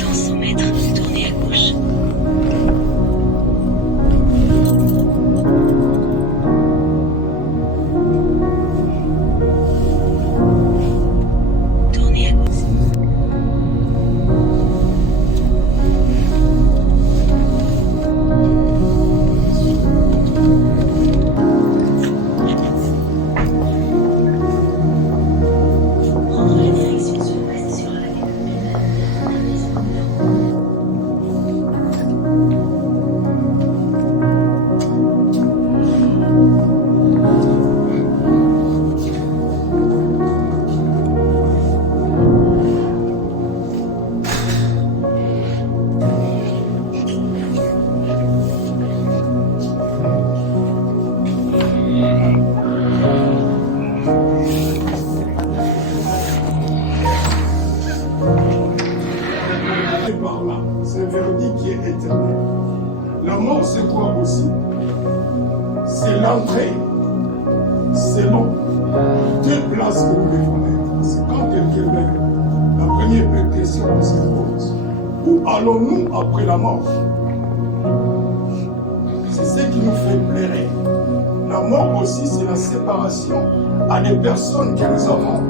Dans 100 mètres, tournez à gauche. Tournez à gauche. Prendre la direction sud-ouest sur la Et par là, c'est un verdict qui est éternel. La mort, c'est quoi aussi? C'est l'entrée selon deux places que nous devons être. C'est quand quelqu'un meurt. La première question qu'on se pose: où allons-nous après la mort? C'est ce qui nous fait pleurer. La mort aussi, c'est la séparation à des personnes que nous avons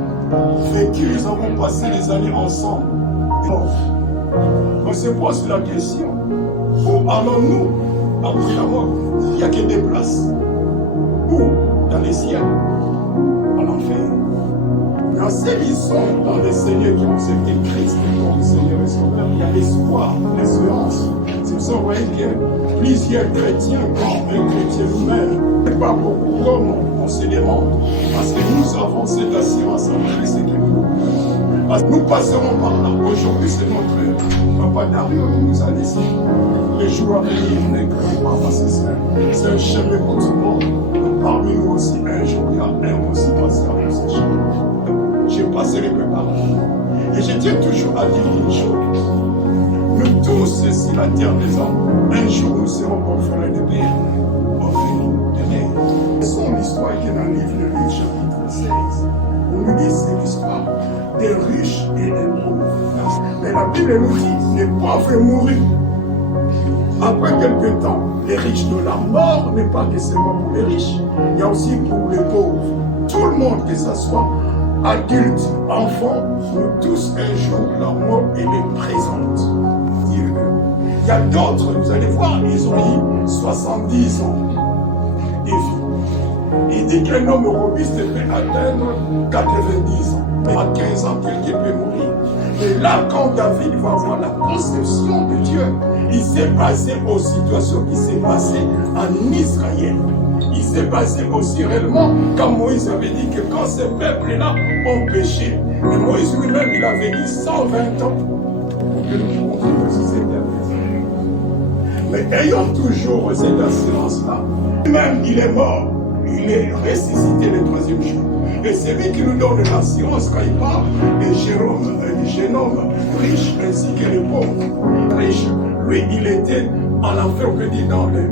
vécues, nous avons passé des années ensemble. On se pose la question: où allons-nous après la mort? Il n'y a que des places. Où? Dans les ciels, en enfer. Dans ceux qui sont dans les Seigneurs, qui ont accepté Christ comme Seigneur et Sauveur, il y a l'espoir, l'espérance. C'est pour ça que vous voyez que plusieurs chrétiens, quand un chrétien nous-mêmes, pas beaucoup comme on se demande. Parce que nous avons cette assurance en Christ et que nous passerons par là. Aujourd'hui, c'est notre papa Dario qui nous a laissé. Les jours à venir, on n'est que pas parce que c'est un chemin pour tout le monde. Parmi nous aussi, un jour, il y a un aussi passé à ce chemin. Je passerai par là. Et je tiens toujours à dire une chose. Nous tous, sur la terre des hommes, un jour nous serons conférés de Père, au fini de mer. C'est son histoire qui est dans le livre de Luc, chapitre 16. On nous dit c'est l'histoire des riches et des pauvres. Mais la Bible nous dit, les pauvres mourront. Après quelques temps, les riches de la mort n'est pas que seulement pour les riches, il y a aussi pour les pauvres. Tout le monde, que ce soit adulte, enfant, nous tous un jour, la mort elle est présente. Il y a d'autres, vous allez voir, ils ont eu 70 ans de vie. Il dit qu'un homme robuste peut atteindre 90 ans. Mais à 15 ans, quelqu'un peut mourir. Et là, quand David va voir la conception de Dieu, il s'est basé aux situations qui s'est passées en Israël. Il s'est basé aussi réellement quand Moïse avait dit que quand ce peuple-là ont péché, et Moïse lui-même, il avait dit 120 ans pour que nous puissions ressusciter. Mais ayons toujours cette assurance-là. Même il est mort, il est ressuscité le troisième jour. Et c'est lui qui nous donne l'assurance quand il parle des jeunes hommes riches ainsi que les pauvres. Riche, lui, il était en enfer, on peut dire dans les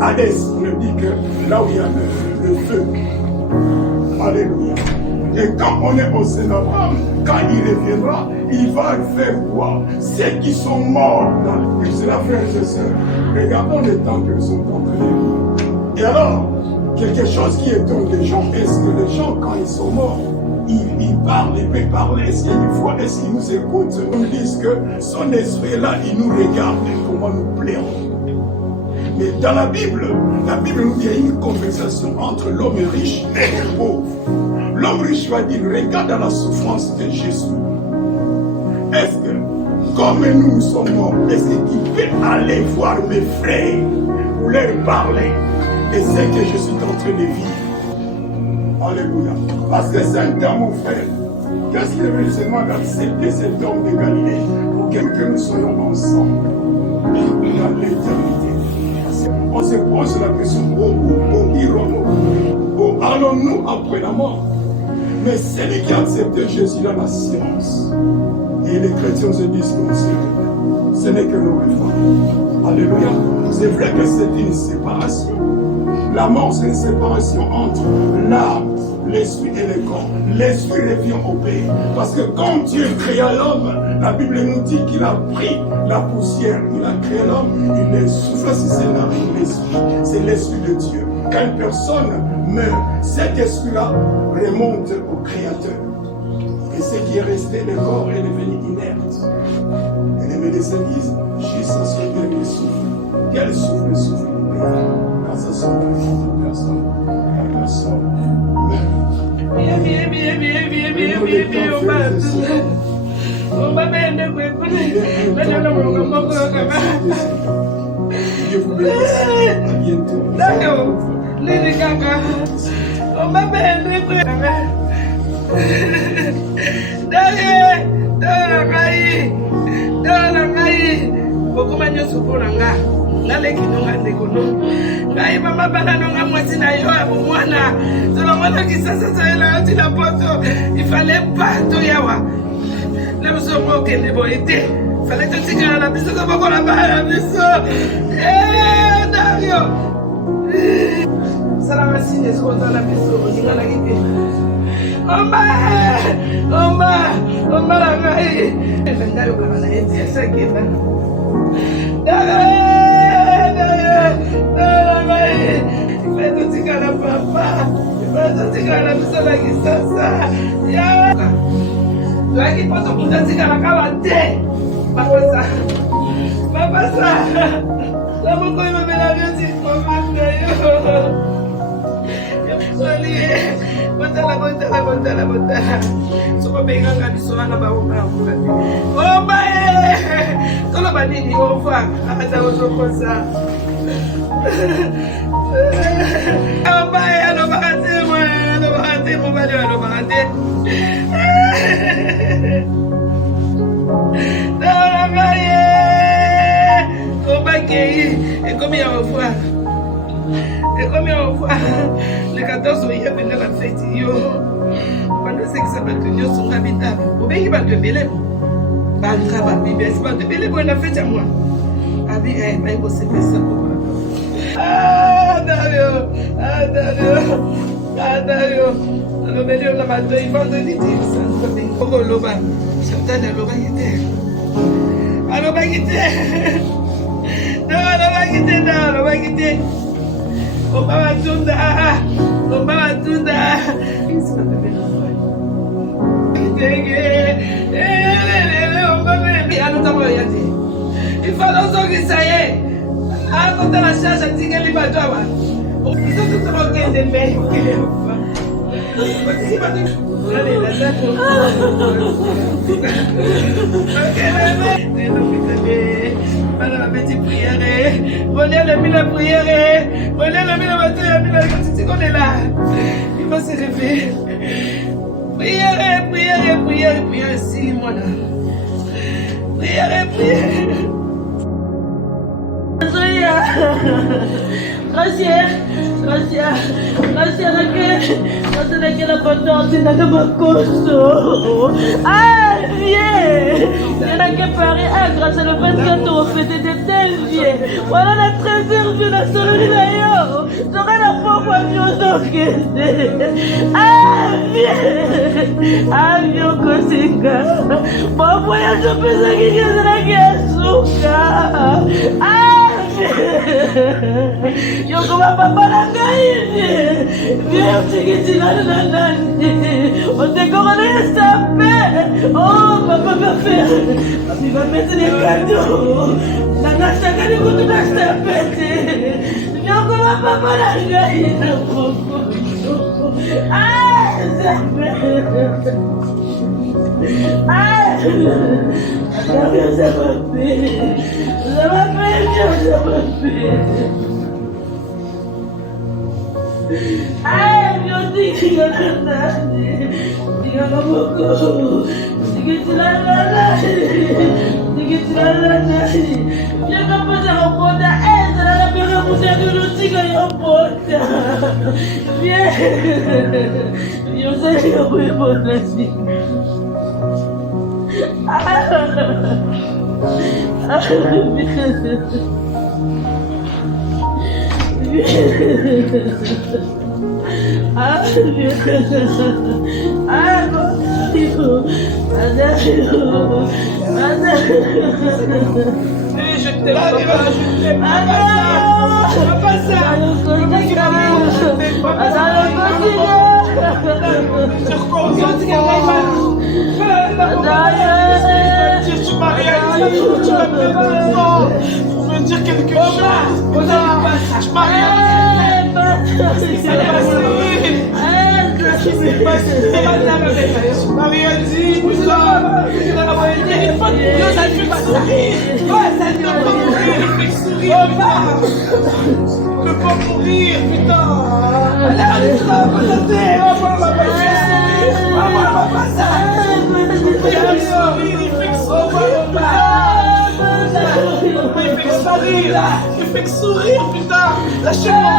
Hadès. On nous dit que là où il y a le feu. Alléluia. Et quand on est au Sénat, quand il reviendra, il va faire voir ceux qui sont morts dans le c'est la frère et sœurs. Regardons le temps que nous sommes contenus. Et alors, quelque chose qui étonne les gens, est-ce que les gens, quand ils sont morts, ils parlent, ils peuvent parler, est-ce qu'il y a une fois, est-ce qu'ils nous écoutent? Ils nous disent que son esprit est là, il nous regarde et comment nous plaire. Mais dans la Bible nous dit qu'il y a une conversation entre l'homme riche et le pauvre. L'homme riche va dire, regarde à la souffrance de Jésus. Est-ce que, comme nous sommes morts, est-ce qu'il peut aller voir mes frères pour leur parler de ce que je suis en train de vivre? Alléluia. Parce que c'est un temps, mon frère. Qu'est-ce qu'il veut seulement d'accepter cet homme de Galilée pour que nous soyons ensemble dans l'éternité? On se pose la question, où irons-nous? Où allons-nous après la mort? Mais celui qui a accepté Jésus, il a la science. Et les chrétiens se disent comme ce n'est que nos réformes. Alléluia. C'est vrai que c'est une séparation. La mort, c'est une séparation entre l'âme l'esprit et le corps. L'esprit revient au pays. Parce que quand Dieu créa l'homme, la Bible nous dit qu'il a pris la poussière, il a créé l'homme, il est soufflé sur ses narines l'esprit. C'est l'esprit de Dieu. Quand une personne meurt, cet esprit-là remonte au Créateur. Et ce qui est resté, le corps est devenu inerte. Et les médecins disent, juste à ce que Dieu souffle. Quel souffle quand ça souffle, la personne Dieu vous bénisse. À bientôt. Naleki nonga ndekono ngai mama bana nonga mwasi na yo ya mwana tolo mwana kisasa saela ati na poto ifale pato yawa na biso moke ne boite fale to tika na biso ko bako na bana biso Dario salama sine so na biso ninga na kiti Oma la ngai ngai yo kana na eti sakina Tika papa, tika biso la kisasa. Ya. Lagi poto kutika na kawa te. Papa sa. La moko imebela vyote kwa manda yo. Sali. Botala. Soko benganga biso na ba uma. Oma Tolo banini ofa. Ata ozokosa. Alo bakate bale alo bakate. Dala maye. Obakei ekomi ya ofa. Le 14 oye benda la fête yo. Pendant ce que ça va tenir son habitat. Obeyi ba te belé. Ba ngaba bibi, c'est pas te belé pour la fête à moi. Abi ba ko se pesa ko. Dario. Lo medio la mato I fondo di ti. Poco loba. Santana loba yite. Alo bagite. No, lo bagite. Oba tunda. Alo tamo yate. Ifalo zogi saye. Conta la charge antiga ele bateu a mão. O que você está fazendo de meio que ele faz? Você vai ter la petite prière, voler le mille prière, voler le mille matin, tu qu'on est là. Il va se réveiller. Prière, si moi là. Prière. Gracias a que la patente n'a que ma costo. Ah, viens! Il n'a que parler. Ah, grâce à le 24 on fait des détails, viens! Voilà la 13h, viens la soleil d'ailleurs! J'aurai la pauvre avion d'orchestre! Ah, viens! Avion Kosinga! Bon voyage, je peux s'agir de la Gasuka! Ah! Yoko papa na ngai viens tikitila na nani on te corona sape oh papa va faire papi va mettre les cadeaux na nataka ni kutu na sape Yoko papa na ngai na koko sape ça va Yo digo no poco, sigue tirando yo no puedo responder esa la peor música que uno sigue yo porta bien yo sé que yo voy a poner así Je t'aime, papa, je t'aime. Papa, ça. Tu m'as réalisé, tu m'as fait longtemps pour me dire quelque chose. Tu m'as réalisé. Qu'est-ce qui s'est passé? Tu m'as rien dit, putain. Ça te fait sourire. Ça te fait mourir, il fait sourire. Ne pas mourir, putain. Allez, tu vas pas tenter. On va pas faire sourire. On va pas ça. Il fait sourire, il fait sourire. Il fait sourire. Il fait sourire, putain. Lâchez-moi.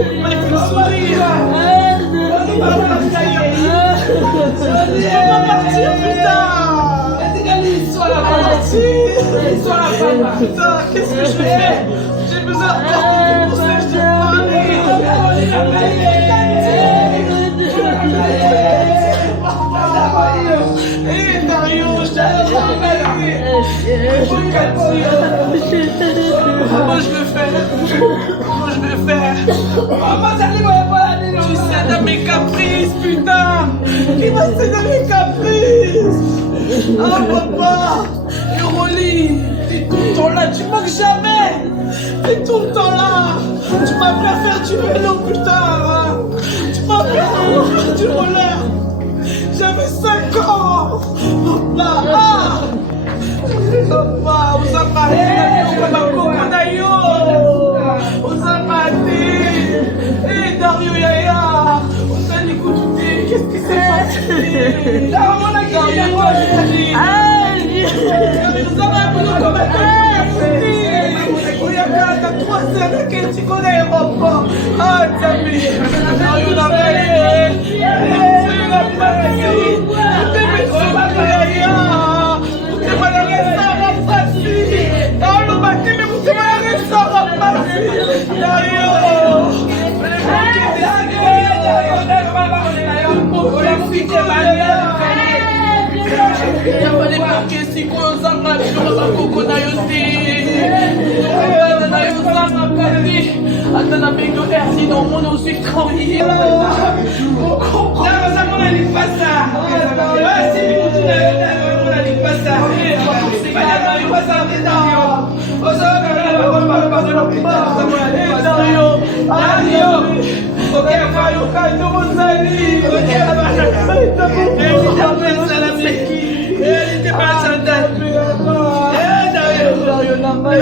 Il fait sourire. On va partir, putain. Sois la papa. Putain, qu'est-ce que je vais faire? J'ai besoin de conseils de Hé Dario, je t'ai Comment je vais faire? Comment je vais faire? Maman, ça ne va pas aller. Tu cèdes à mes caprices, putain. Qui va céder à mes caprices? Ah papa, Caroline, t'es tout le temps là, tu manques jamais. T'es tout le temps là. Tu m'as appris à faire du vélo, putain. Tu m'as appris à faire du roller. J'avais 5 ans. Papa, papa, vous avez parlé vous avez parlé. Eh Dario Yaya, vous avez écouté, qu'est-ce qui s'est passé? Dario Yaya, vous avez appris comment t'as 3 heures de quel tu connais l'aéroport. Ah, Tami, Dario Yaya, c'est la partie. Vous t'aimez trop, Yaya. Vous t'aimez la reste dans le matin, mais vous t'aimez la reste dans le matin. Dario. Atana bengo erdi no mono zikori. Não, mas a nem passar. Vai se muito na nem passar. Se vai dar nem passar não. Você vai fazer o que tá. Dario. Ok, vai o cara do Mozali. Ok, vai tá bom. Ele tá pensando aqui. Ele te passa dentro. Dario não vai.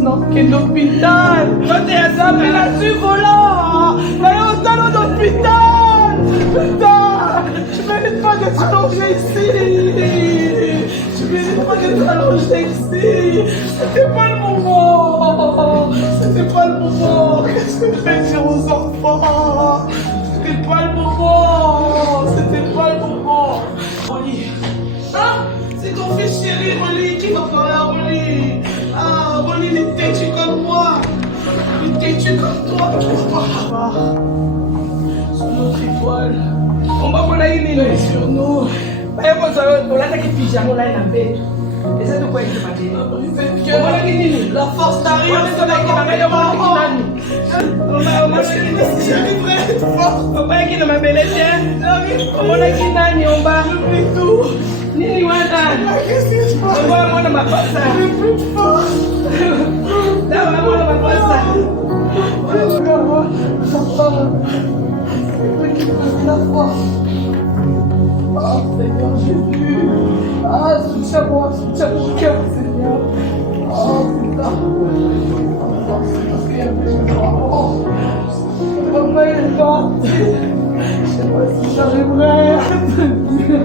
Non, che d'hôpital! Ma t'es assappelé là-dessus, volant! Mais au talon d'hôpital! Putain! Je mérite pas d'être allongé ici! Je mérite pas d'être allongé ici! C'était pas le moment! C'était pas le moment! Qu'est-ce que je vais dire aux enfants? C'était pas le moment! C'était pas le moment! Rolly! Hein? C'est ton fils chéri, Rolly, qui va parler à Rolly! Ah, Rolly, il est têtu comme moi. Il est têtu comme toi. Sur notre étoile. On va voir il est sur nous. On a attaqué pyjama, on a un bête. Et ça, de quoi il se la force d'arriver, c'est là qu'il a meilleur moment. On a j'arriverai à être fort. On va qui dans ma belle tiens. On a qui nani, on va. J'oublie tout. Nini wana. Qu'est-ce que je fais? On va moi dans ma passe. Je veux plus de force. Là, on va moi dans ma passe. La force. Oh Seigneur Jésus. Ah, soutiens-moi mon cœur, Seigneur. Oh putain. Parce qu'il y a plus oh. Papa, il est parti. Je sais pas si j'arriverai à tenir.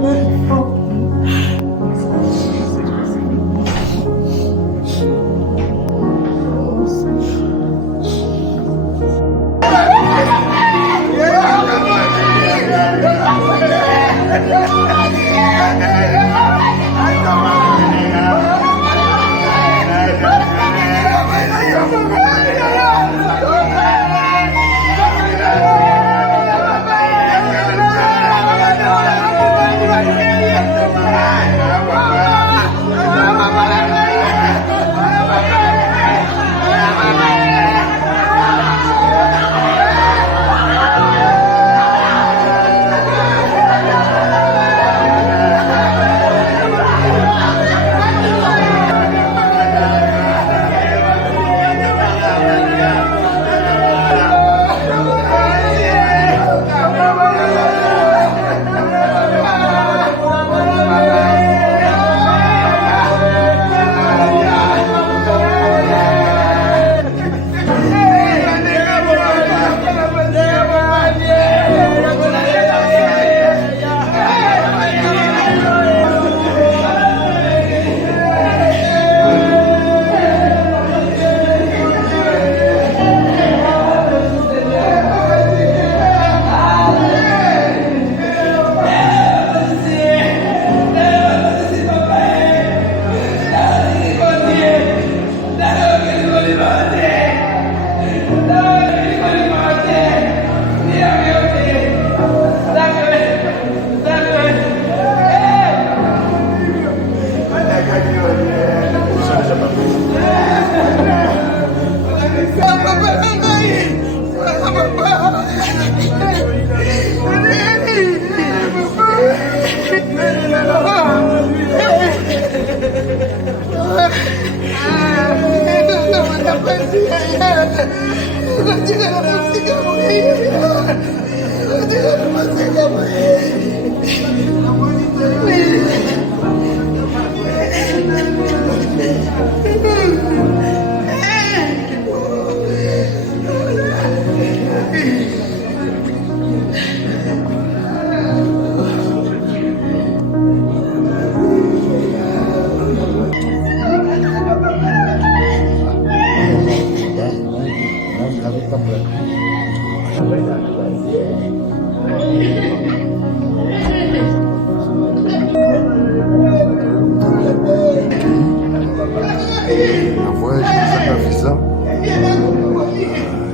Le voyage nous a visa.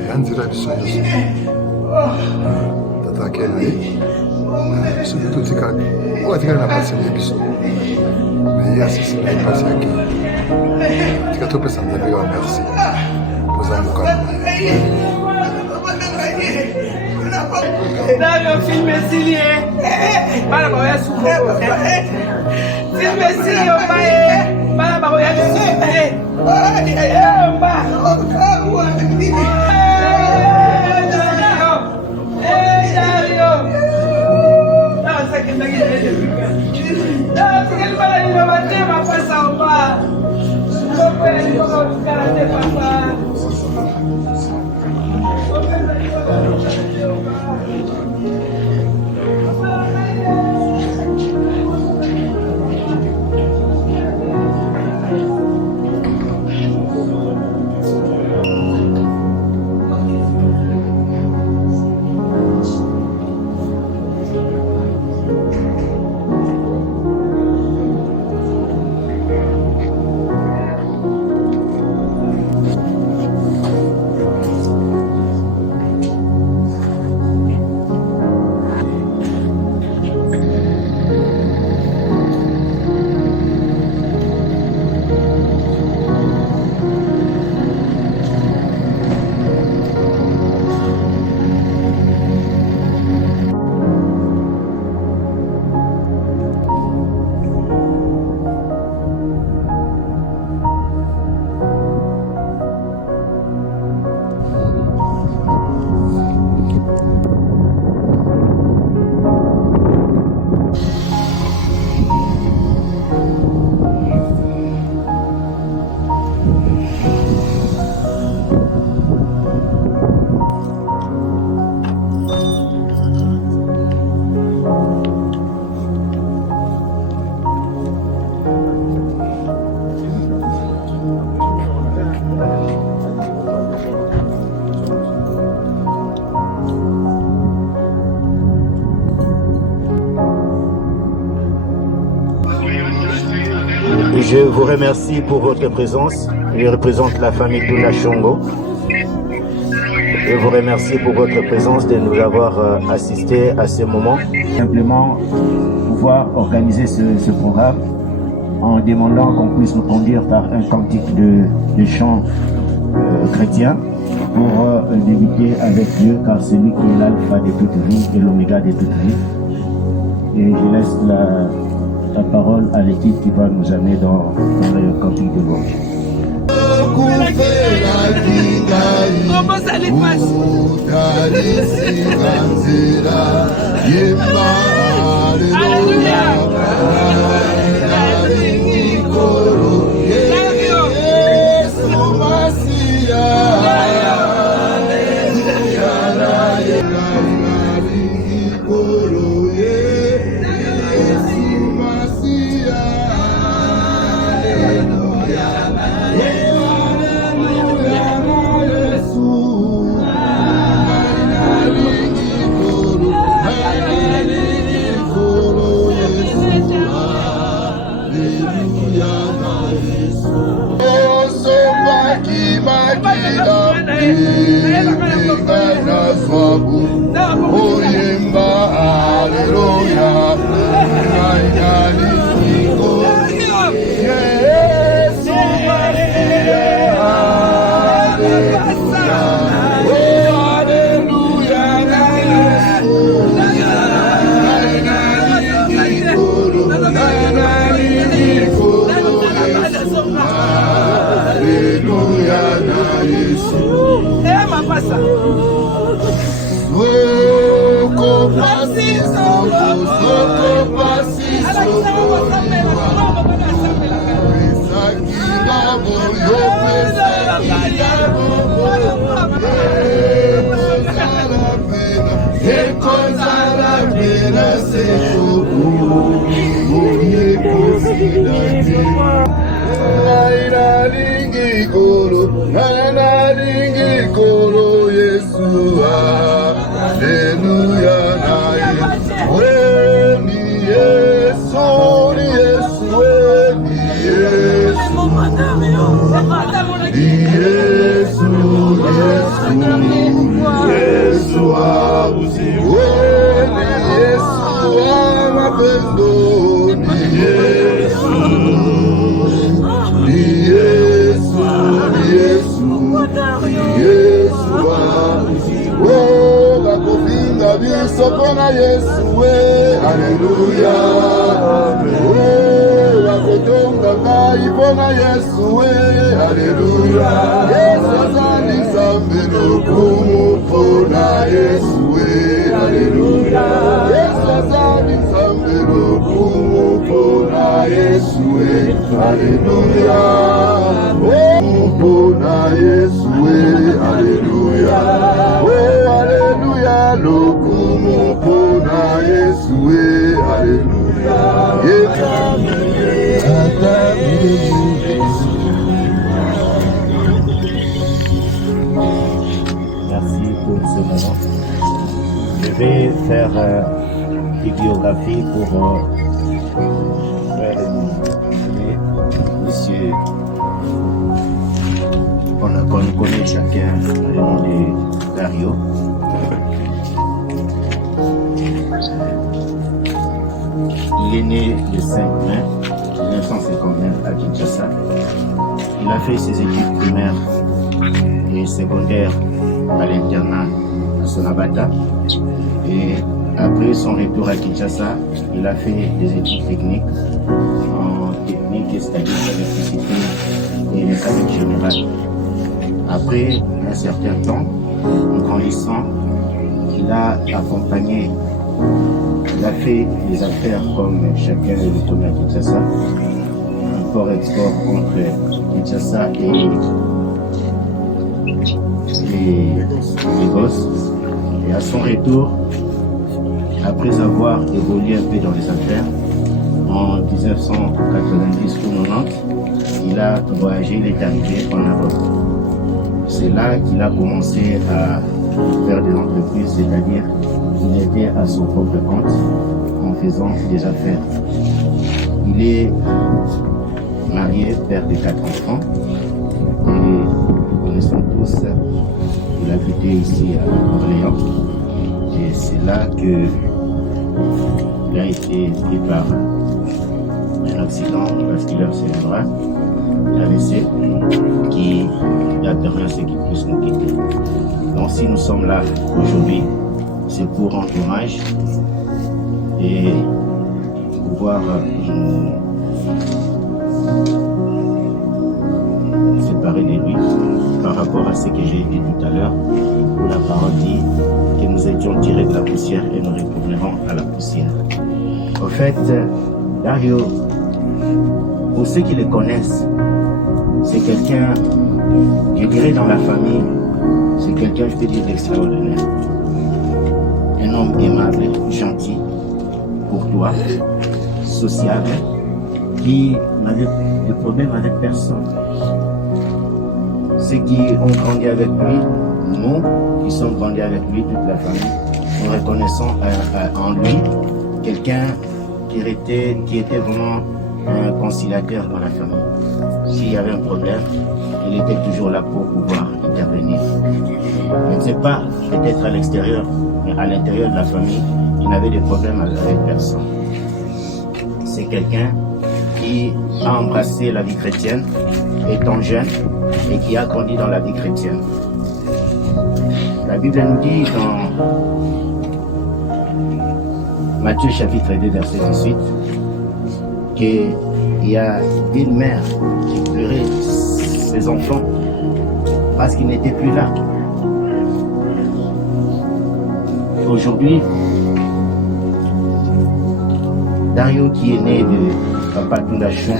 Yanzira bisoyezo. Tata Kenny. Ce que tout est calme. Où est-ce qu'elle n'a pas de biso? Mais il y a si c'est pas passé à qui. Tu as tout passé en début, merci. Vous en vous Dario, filme Silie. Para boya suko. Filme Silie o pae. Para boya suko. Ba. Dario. Ah, ça que t'as dit. Ah, tu quel mal il va battre ma face en bas. Je peux le karaté papa. Je vous remercie pour votre présence. Je représente la famille Duna Chongo. Je vous remercie pour votre présence de nous avoir assisté à ce moment. Simplement pouvoir organiser ce programme en demandant qu'on puisse nous conduire par un cantique de chant chrétien pour débuter avec Dieu, car c'est lui qui est l'alpha de toute vie et l'oméga de toute vie. Et je laisse la parole à l'équipe qui va nous amener dans le cantique de louange. Yesu, upendo ni Yesu, ni Yesu, ni Yesu, ni Yesu we bakopinga biso mpona Yesu we, haleluya. We bakotonga ngai mpona Yesu we, haleluya. Yesu azali Nzambe lokumu mpona Yesu we, haleluya. Yesu azali Nzambe lokumu mpona Yesu we, haleluya. Mpona Yesu we, haleluya. Haleluya, lokumu mpona Yesu we, haleluya. Merci pour ce moment. Je vais faire une biographie pour monsieur. On connaît chacun le nom de Dario. Il est né le 5 mai 1959 à Kinshasa. Il a fait ses études primaires et secondaires à l'internat à Sonabata. Et après son retour à Kinshasa, il a fait des études techniques en technique, c'est-à-dire l'électricité et mécanique générale. Après un certain temps, en grandissant, il a accompagné, il a fait des affaires comme chacun le connaît à Kinshasa, import-export entre Kinshasa et Lagos. Et à son retour, après avoir évolué un peu dans les affaires, en 1990 ou 90, il a voyagé, il est arrivé en Europe. C'est là qu'il a commencé à faire des entreprises, c'est-à-dire qu'il était à son propre compte en faisant des affaires. Il est marié, père de 4 enfants, et nous connaissons tous, il habitait ici à Orléans, et c'est là qu'il a été pris par un accident vasculaire cérébral, l'AVC, qui a permis à ce qu'il puisse nous quitter. Donc si nous sommes là aujourd'hui, c'est pour rendre hommage et pouvoir nous séparer de lui par rapport à ce que j'ai dit tout à l'heure, où la parole dit que nous étions tirés de la poussière et nous retournerons à la poussière. Au fait, Dario, pour ceux qui le connaissent, c'est quelqu'un, je dirais dans la famille, c'est quelqu'un, je peux dire, d'extraordinaire. Un homme aimable, gentil, courtois, sociable, qui n'avait de problème avec personne. Ceux qui ont grandi avec lui, nous qui sommes grandis avec lui, toute la famille, nous reconnaissons en lui quelqu'un qui était vraiment un conciliateur dans la famille. S'il y avait un problème, il était toujours là pour pouvoir intervenir. Je ne sais pas, peut-être à l'extérieur, mais à l'intérieur de la famille, il n'avait de problème avec personne. C'est quelqu'un qui a embrassé la vie chrétienne étant jeune et qui a grandi dans la vie chrétienne. La Bible nous dit dans Matthieu chapitre 2 verset 18 qu'il y a une mère qui pleurait ses enfants parce qu'ils n'étaient plus là. Aujourd'hui, Dario, qui est né de Papa Tunda Shungu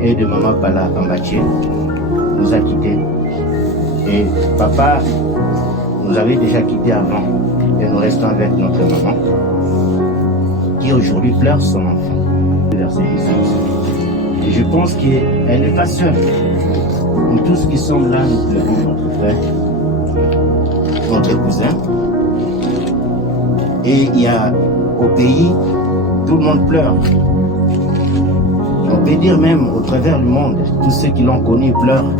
et de Maman Pala Ambaché, nous a quittés. Et Papa nous avait déjà quittés avant et nous restons avec notre maman qui aujourd'hui pleure son enfant. Verset 18. Et je pense qu'elle n'est pas seule. Nous tous qui sommes là, nous pleurons notre frère, notre cousin. Et il y a au pays, tout le monde pleure. On peut dire même au travers du monde, tous ceux qui l'ont connu pleurent.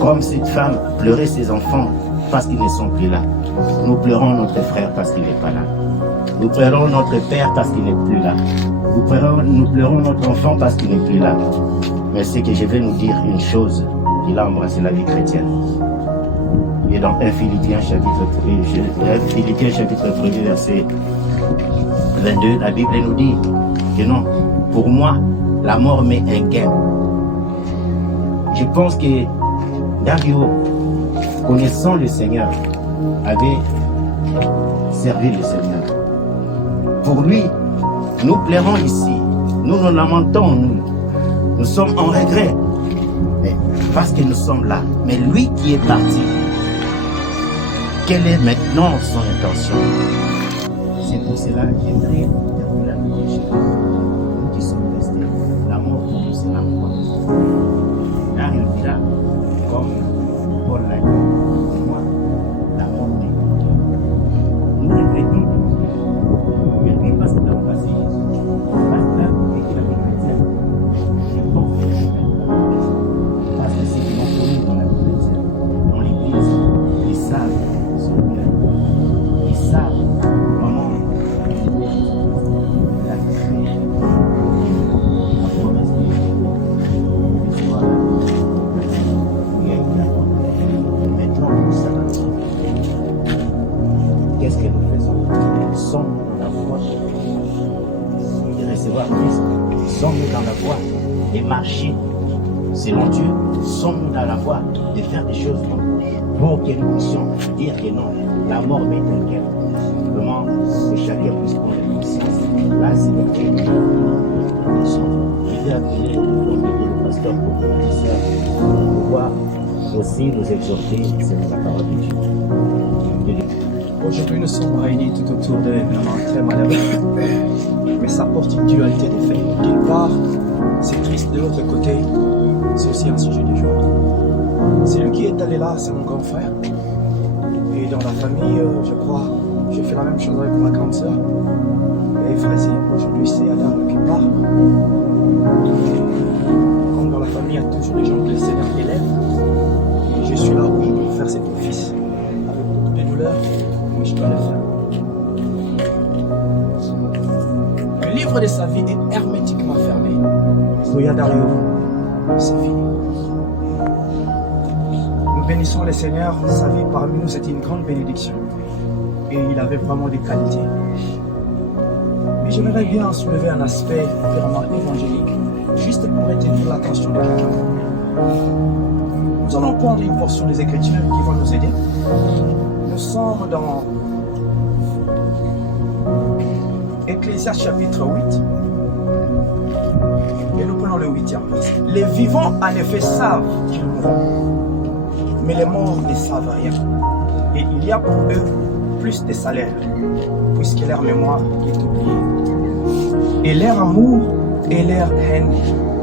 Comme cette femme pleurait ses enfants parce qu'ils ne sont plus là. Nous pleurons notre frère parce qu'il n'est pas là. Nous pleurons notre père parce qu'il n'est plus là. Nous pleurons notre enfant parce qu'il n'est plus là. Mais c'est que je vais nous dire une chose, il a embrassé la vie chrétienne. Et dans 1 Philippiens chapitre 1, verset 22, la Bible nous dit que non, pour moi, la mort m'est un gain. Je pense que Dario, connaissant le Seigneur, avait servi le Seigneur. Pour lui, nous pleurons ici, nous nous lamentons, nous sommes en regret, mais parce que nous sommes là. Mais lui qui est parti, quelle est maintenant son intention? C'est pour cela que j'aimerais terminer la prière. Nous qui sommes restés, l'amour pour nous c'est la foi. Là, il dira, comme Paul l'a dit, moi, l'amour n'est pas. Nous regrettons, mais lui, parce qu'il a passé, parce qu'il a vécu la vie chrétienne, il porte le chemin. Parce que c'est qu'ils ont connu dans la vie chrétienne, dans l'église, ils savent ce qu'il a. Ils savent comment la créé, la promesse de Dieu, maintenant, nous savons. Qu'est-ce que nous faisons? Sommes-nous dans la voie de recevoir Christ? Sommes-nous dans la voie de marcher selon Dieu? Sommes-nous dans la voie de faire des choses pour que nous puissions dire que non, la mort m'est telle vraiment que chacun puisse prendre conscience? Là, c'est le Dieu. Je vais appeler le pasteur pour pouvoir aussi nous exhorter selon la parole de Dieu. Aujourd'hui, nous sommes réunis tout autour d'un homme très malheureux, mais ça porte une dualité de faits. D'une part, c'est triste, de l'autre côté, c'est aussi un sujet du jour. Celui qui est allé là, c'est mon grand frère. Et dans la famille, je crois, je fais la même chose avec ma grande sœur. Et frère, aujourd'hui, c'est Adam qui part. Comme dans la famille, il y a toujours des gens que le Seigneur élève. Et je suis là, oui, pour faire cet office. Avec beaucoup de douleur, mais je dois le faire. Le livre de sa vie est hermétiquement fermé. Soya Dario, c'est fini. Nous bénissons le Seigneur, sa vie parmi nous, c'était une grande bénédiction. Et il avait vraiment des qualités. Mais j'aimerais bien soulever un aspect purement évangélique, juste pour retenir l'attention de quelqu'un. Nous allons prendre une portion des Écritures qui vont nous aider. Nous sommes dans Ecclésiaste chapitre 8. Et nous prenons le 8e verset. Les vivants en effet savent qu'ils mourront, mais les morts ne savent rien. Et il y a pour eux plus de salaire, puisque leur mémoire est oubliée. Et leur amour et leur haine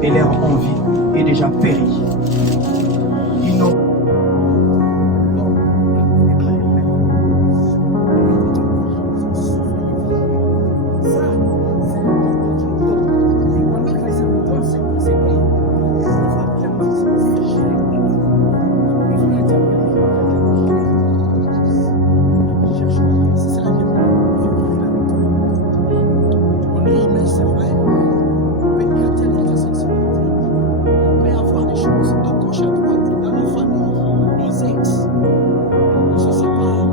et leur envie est déjà péri. Ils n'ont c'est vrai, mais il y a tellement de sensibilité. On peut avoir des choses à gauche, à droite, dans la famille, nos ex, on se sépare,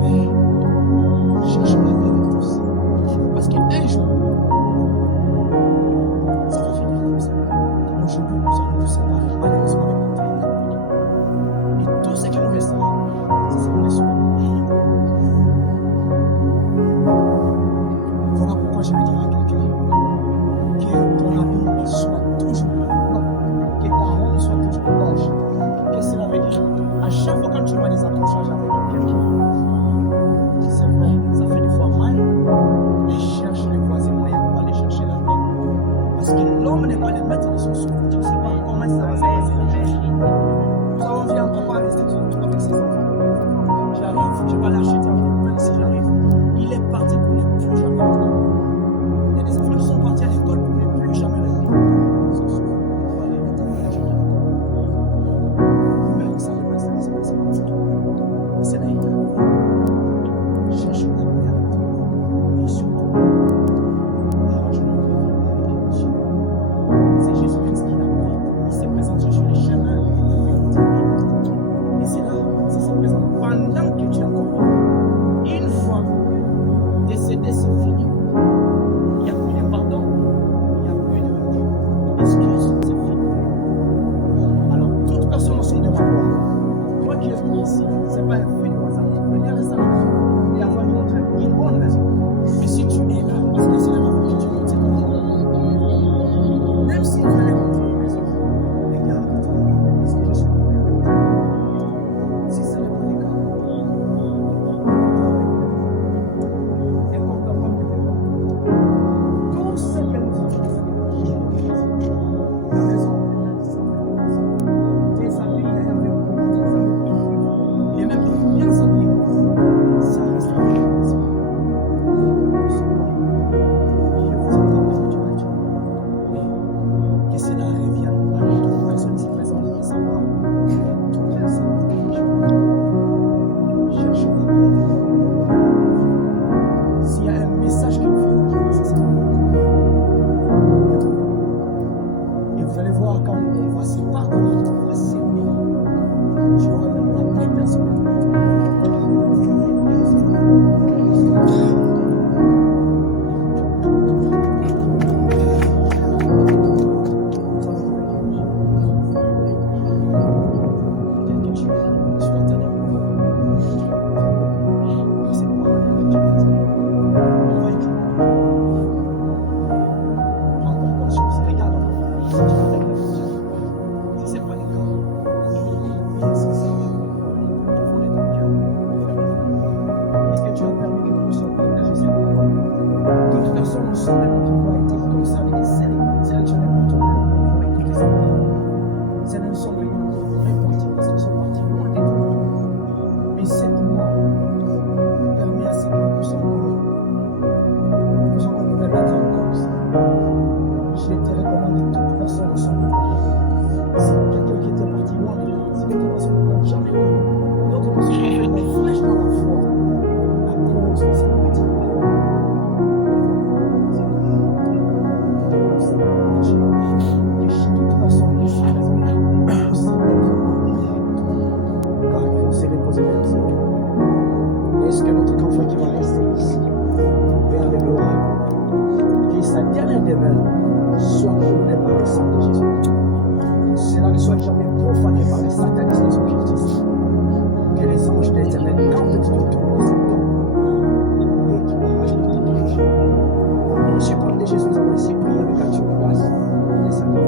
mais cherchons la paix avec tous. Parce qu'un jour, ça va finir comme ça. Aujourd'hui, nous allons nous séparer, malheureusement, avec notre vie. Et tout ce qui nous restera, c'est ce qu'on est soumis. Voilà pourquoi je vais dire à quelqu'un que ton ami soit toujours là, que ta honte soit toujours lâche. Qu'est-ce que cela veut dire? À chaque fois quand tu vois des accrochages avec quelqu'un, c'est vrai, ça fait des fois mal, mais cherche les voies et moyens pour aller chercher la paix. Parce que l'homme n'est pas le maître de son souffle. Tu ne sais pas comment ça va se passer. Nous avons vu un papa rester tout avec ses enfants. J'arrive, je vais l'acheter un peu, même si j'arrive. Il est parti pour ne plus jamais rentrer. Il y a des enfants qui sont partis à l'école pour ne plus jamais rentrer. Mais ça va passer, c'est naïf. sont des gens qui ont été, comme ça, sélectionnés pour ton œuvre, pour écouter cette parole. Ce ne sont pas des gens répartis parce qu'ils sont partis loin des toi. Mais cette mort permet à ces gens qui sont encore nous mettre en cause. Je te recommande que toute personne soit libre. Si quelqu'un qui était parti loin de toi, si quelqu'un qui n'a jamais connu, d'autres personnes qui ont fait des flèches dans la foi à cause de cette petite parole. De toute façon, je suis présent aussi car il faut se reposer vers Dieu. Est-ce que notre enfant qui va rester ici, Père de gloire, que sa dernière demeure soit couronnée par le sang de Jésus. Cela ne soit jamais profané par les satanistes et les occultistes. Que les anges de l'Éternel campent tout autour de cet homme et qui arrachent le temps de Dieu. Au suprême de Jésus, nous avons ici prié avec action de grâce. Les amis,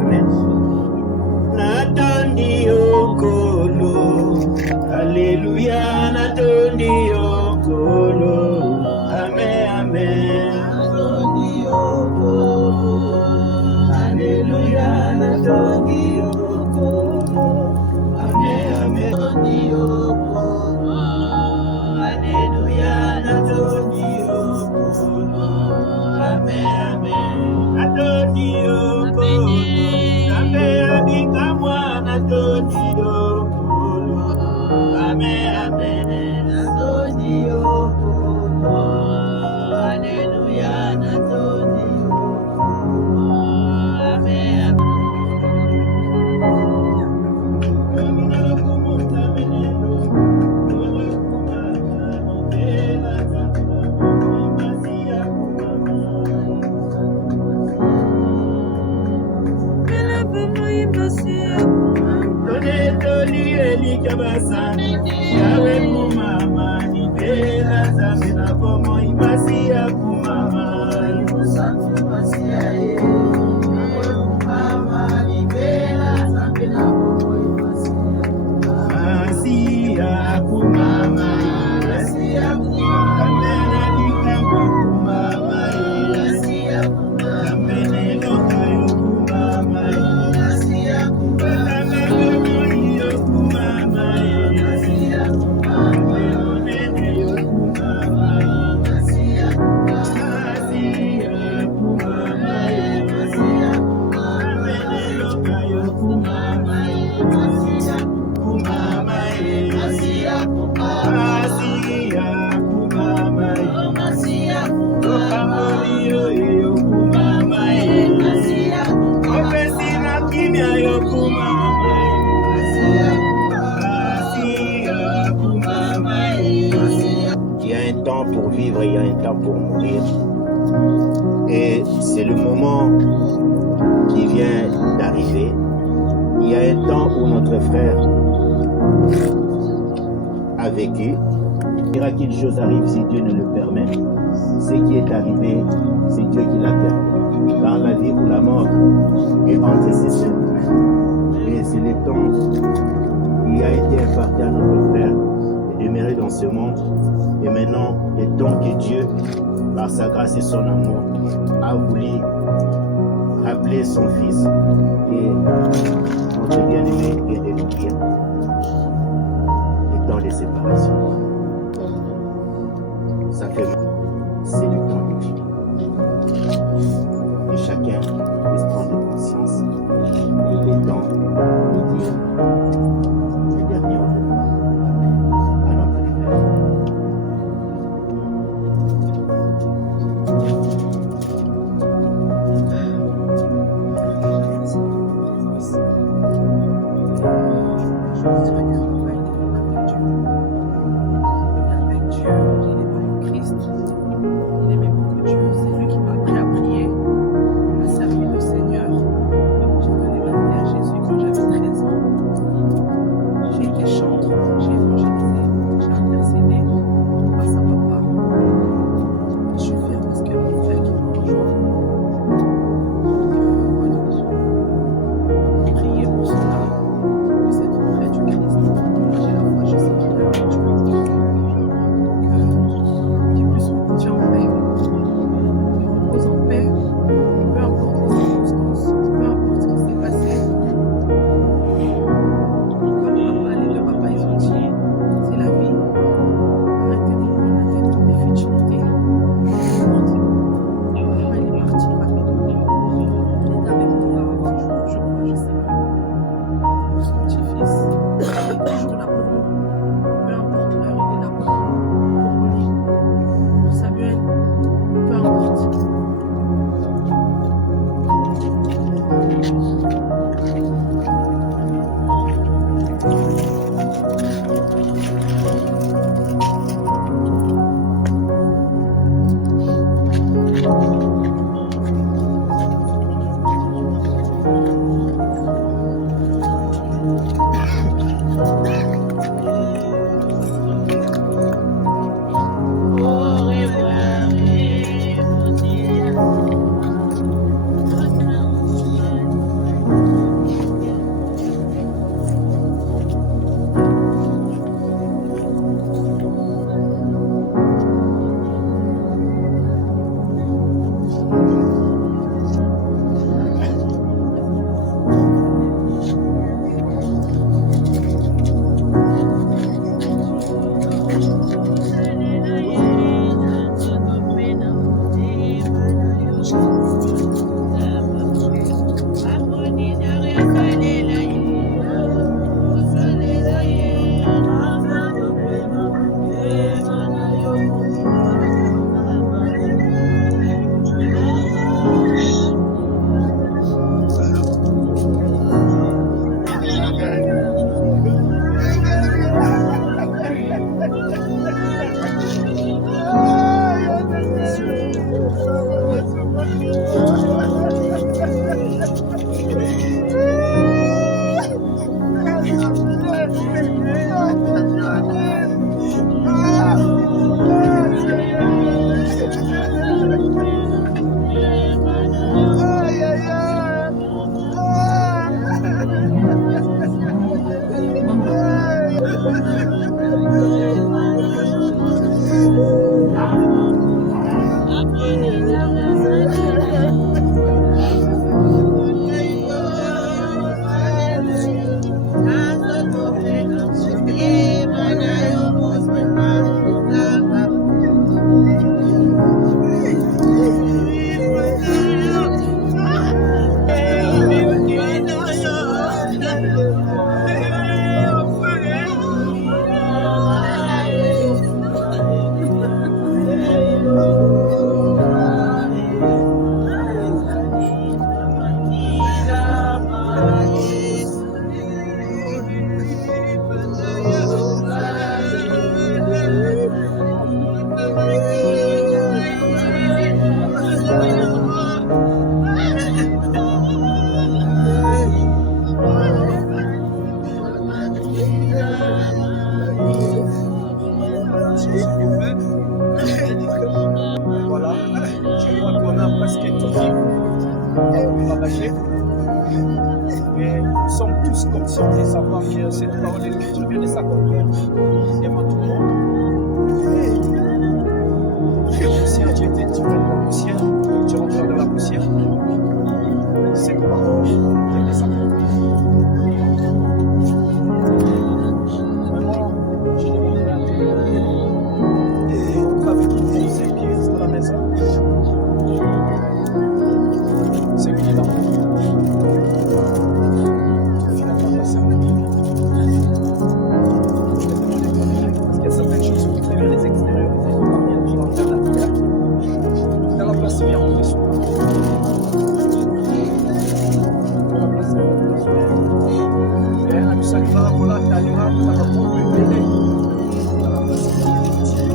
Amen. Natondi okolo, Alléluia, natondi okolo, Amen, Amen. Natondi okolo, Alléluia, natondi okolo, Amen, Amen. Natondi okolo, Alléluia, natondi okolo, Amen, Amen. Natondi okolo, Amen, abika mwana natondi okolo, Amen, Amen. Natondi okolo, Alléluia, natondi okolo, Amen, Amen. Yawe kumama ni bela zambi na bomo imasi ya kumama imusantu masia ye kumama ni bela zambi na bomo imasi ya kumama imasi ya kumama amena dikambo kumama imasi ya kumama amene loka yo kumama imasi ya kumama Il y a un temps pour vivre et il y a un temps pour mourir. Et c'est le moment qui vient d'arriver. Il y a un temps où notre frère a vécu. Qu'une chose arrive si Dieu ne le permet. Ce qui est arrivé, c'est Dieu qui l'a permis. Dans la vie ou la mort est entre ses seules mains. Et c'est le temps qui a été imparti à notre frère de demeurer dans ce monde. Et maintenant, le temps que Dieu, par sa grâce et son amour, a voulu rappeler son Fils et notre bien-aimé et de nous dire le temps de séparation. Ça fait mal. C'est le temps de Dieu. Et chacun puisse prendre conscience. Et il est temps de dire le dernier au revoir à notre frère. Avec Dieu, il est pas en Christ, il est devant tout le monde. Et poussière, tu étais tu venais de la poussière, tu rentres dans la poussière. C'est quoi quel dessin? Vraiment, je demandais à Dieu et on avait quitté ses pieds sur la maison. C'est lui qui est dans mon vie. Tu finis par passer en vie. Parce qu'il y a certaines choses qui très bien les extérieurs, les intérieurs, qui vont faire la prière. Dans la place, c'est bien rentrer sur la place, et un ami s'arriva, voilà, il arriva, ça va pour le bébé. Dans la place, c'est bien.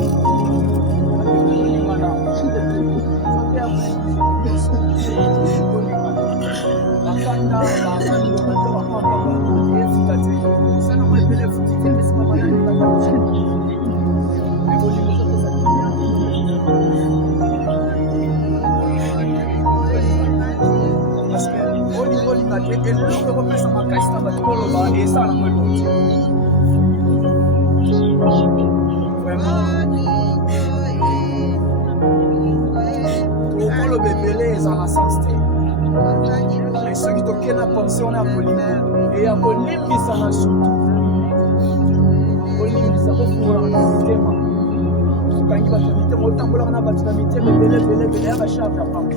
Et ceux qui toquent la pension à Bolivie et à Bolivie, ça m'a sauté. Bolivie, ça va pouvoir le thème. Quand il va te mettre autant pour la batinamité, mais belé, va changer la femme.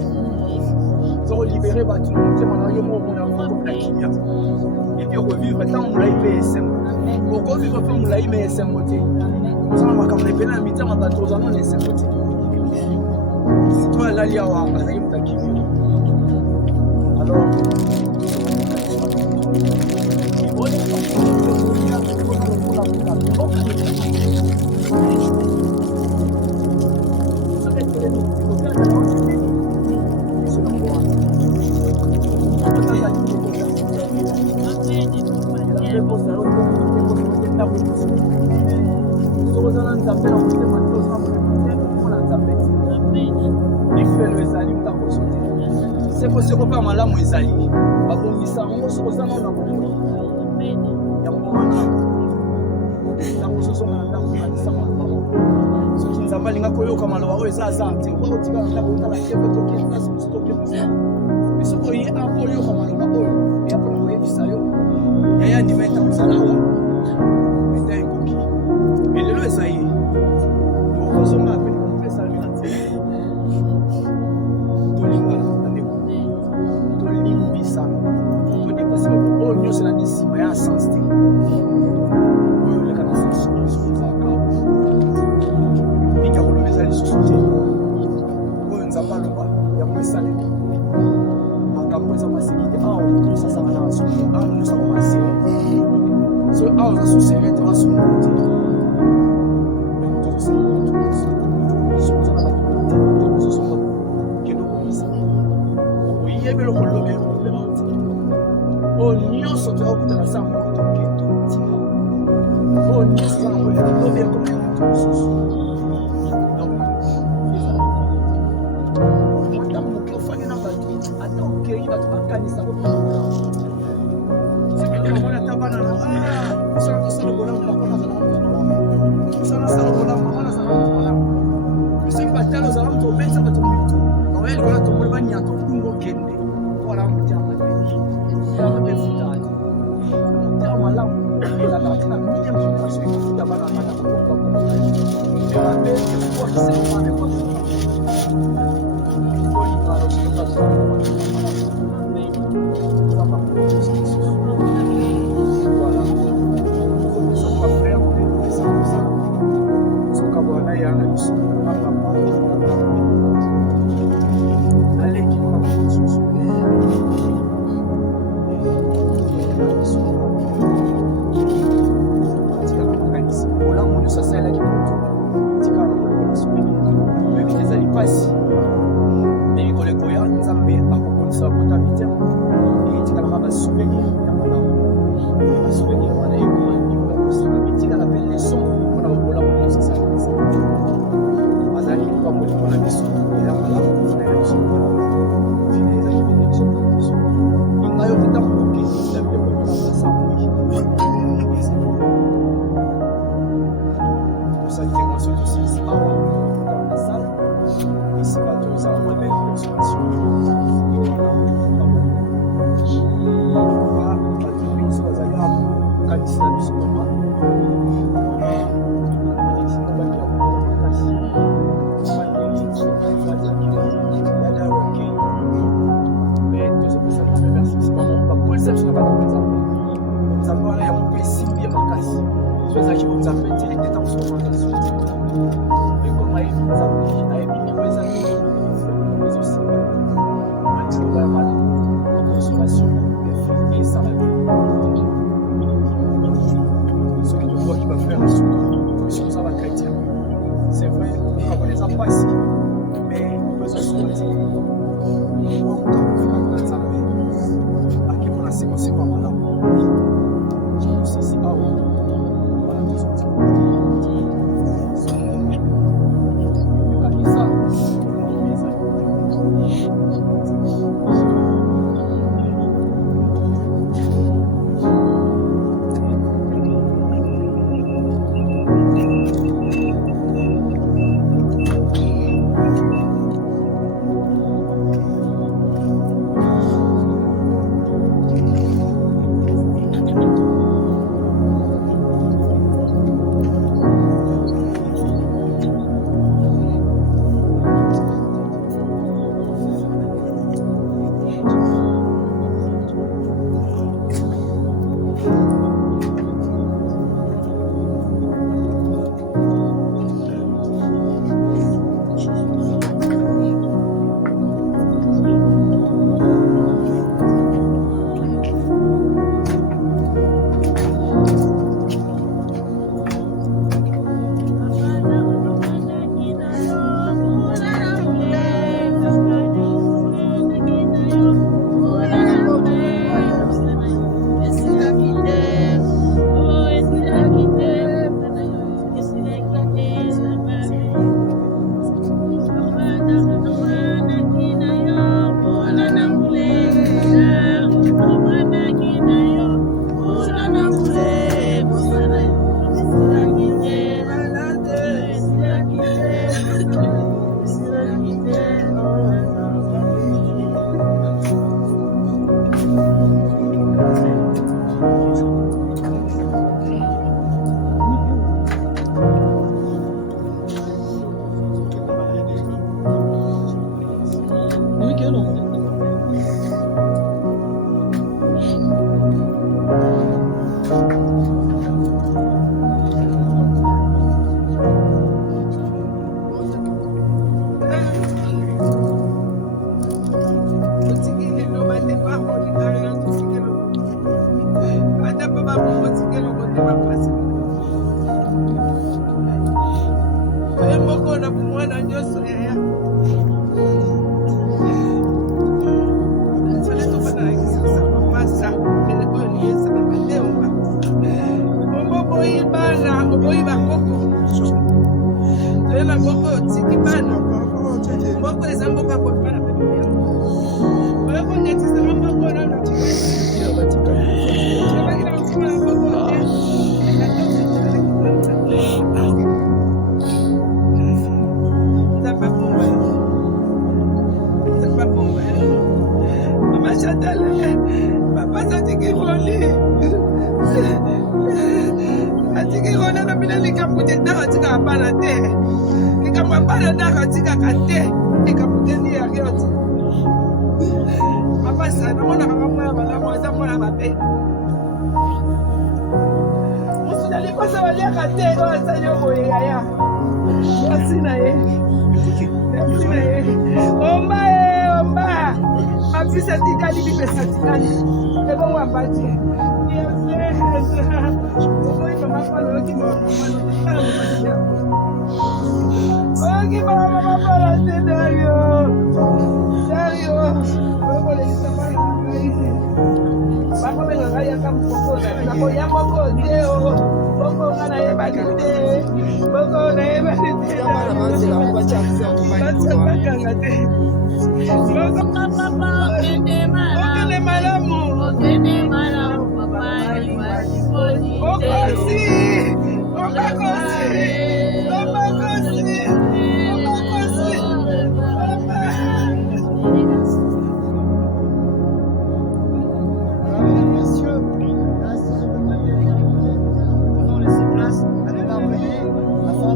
Ils ont libéré batinamité, on a eu mon enfant la kimia. Et puis revivre tant on l'a IPSM. Pourquoi vivre tant on l'a IPSM côté? Ça m'a comme les pénalités, ma bateau, on a SM côté. Si toi, là, il y a un kimia. Alors, c'est pas mal là, moi, Zali. Babongisa, on se retrouve dans la boue. Il y a un moment là. Là, on se retrouve dans la boue. Ce qui nous a mal, il y a un peu comme alors, ça, tu vois, tu vas la boue, la chèvre, tu vas stocker. Mais ce qu'il y a un peu comme alors, il y a pour le ça, il y a un divin temps, ça là, mais t'as un cookie. Mais le ça y est. Nous, on se met à peine complet, ça, lui, c'est la mission, il y a un sens. Oui, le canal, c'est ce que nous avons. Il y a relevé ça, les sociétés. Oui, nous avons le bas. Il y a moins ça, les gens. En campagne, ça va se guider. Ah, on ça, ça va dans la société. Ah, nous, ça va se guider. So, ah, on a sous serré, tu vas sous le côté. Mais nous, tous, c'est tout. Nous sommes dans la communauté. Nous sommes dans la communauté. Oui, il y a le rôle de Onyo soto okuta na samu kutoketo tika. Onyo samu ya dobe comme un susu. Donc, madame mukofanya na batu atoke iba tubakanisa ko. C'est que on a tabana na ça ça le bonhomme pas comme ça. Ça le bonhomme mama na ça le. C'est que batalo za mtu opensa batu bitu. On va le to pour banya to kungo kende. Voilà on tient pas de vie. ça différence aussi dans la salle. Ici, là, tous en rebelle consommation. C'est vrai, on les a pas ici, mais nous sommes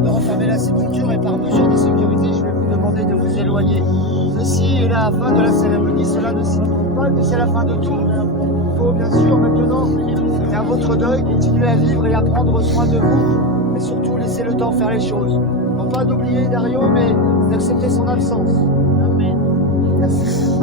de refermer la sépulture et par mesure de sécurité, je vais vous demander de vous éloigner. Ceci est la fin de la cérémonie, cela ne signifie pas que c'est la fin de tout. Il faut bien sûr maintenant faire votre deuil, continuer à vivre et à prendre soin de vous, mais surtout laisser le temps faire les choses. Non pas d'oublier Dario, mais d'accepter son absence. Amen. Merci.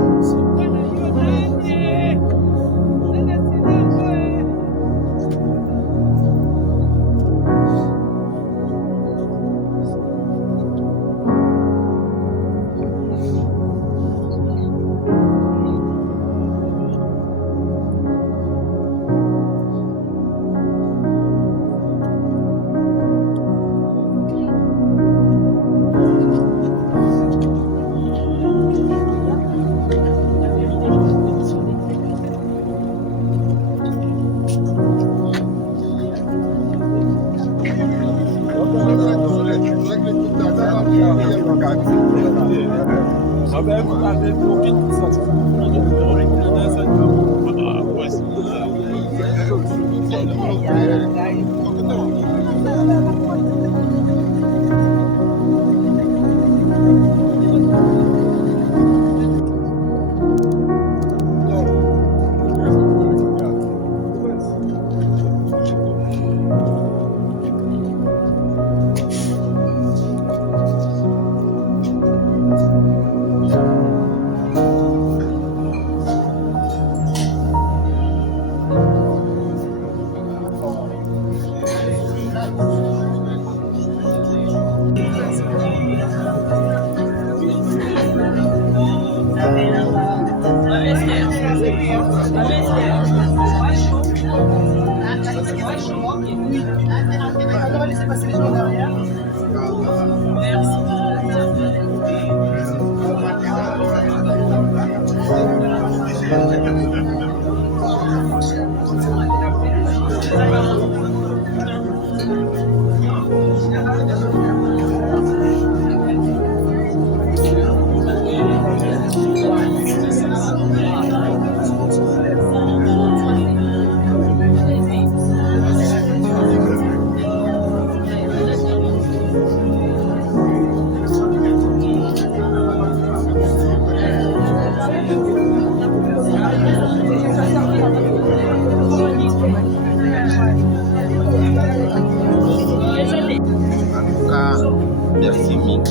Merci mille.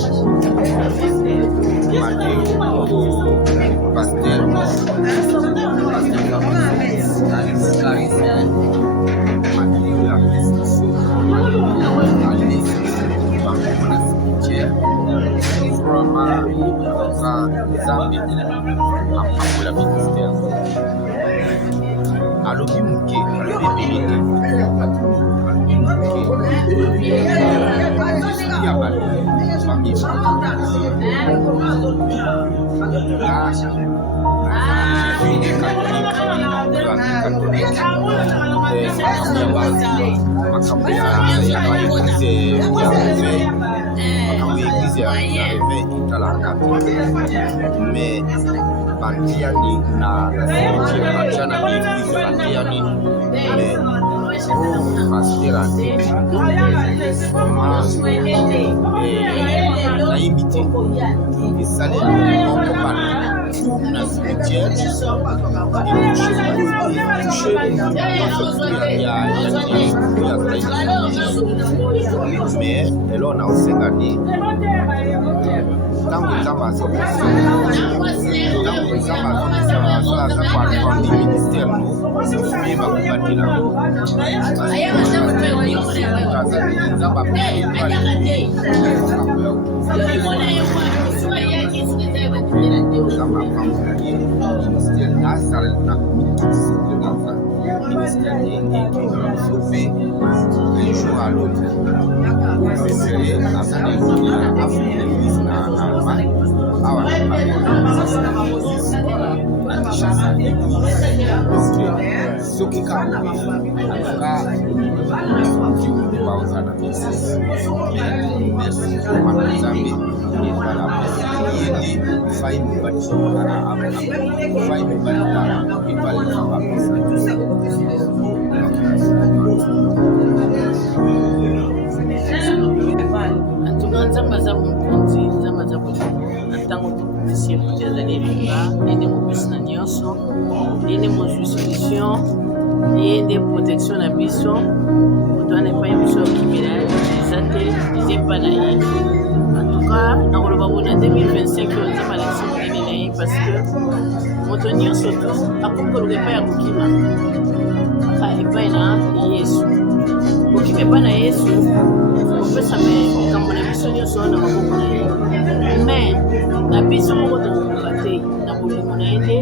Pasteur mais bandiani na bachana bifu bandiani mais pasteur na imité et salé na cimetière mais elo na osengani tangu kama za kwa ministère les jours à l'autre. Ce qui Merci. nzambe aza mokonzi nzambe aza bolingo na ntango tokokisi ekuti azali elonga ye nde mopesi na nyonso ye nde mozwi solution ye nde protection na biso moto wana epai biso akimela eza te eza epa na ye antuka nakoloba bona 2025 oyo nzambe alakisi monene na ye parce que moto nyonso to akomi koluka epai ya kokima aka epai na yesu kokima epai na yesu kopesa makambo na biso nyonso na maboko na ye mais na biso moko tokokoka te na bolingo na ye nde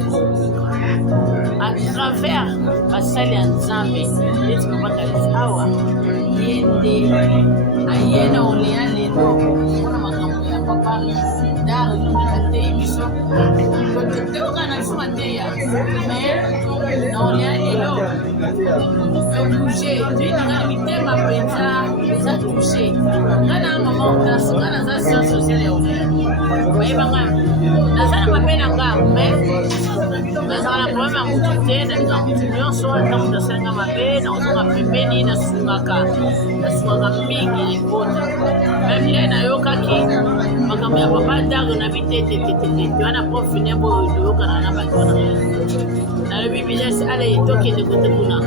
à travers basali ya nzambe neti babakalisi awa ye nde aye na oleya lelo mpona makambo ya papa dar toleka te biso toteoka na biso mateya mais na oleya lelo touche toyinaka na mitema mpenza eza touche nga na mama otasi nga naza science sociale ya oleya bayebanga naza na mabe na nga mais nazala na problème ya mutu te nalinga mutu nyonso ata mutu asalinga mabe nakozonga pembeni nasungaka mingi na ekota meme le nayokaki makambo ya papa dago na bitetetetete wana prof nembo oyo toyokana na bato wana nalobi bilasi ala etokende kote kuna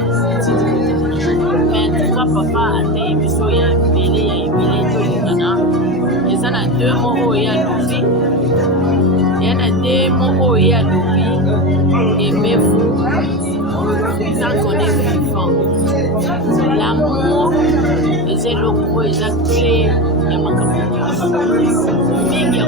mais tuka papa ateye biso ya ebele tolingana eza na 2 mots oyo ya lobi il y en a des mots où il y a l'oubli, aimez-vous, tant qu'on est vivant. L'amour, c'est le mot, c'est la clé, il y a ma capacité. Il y a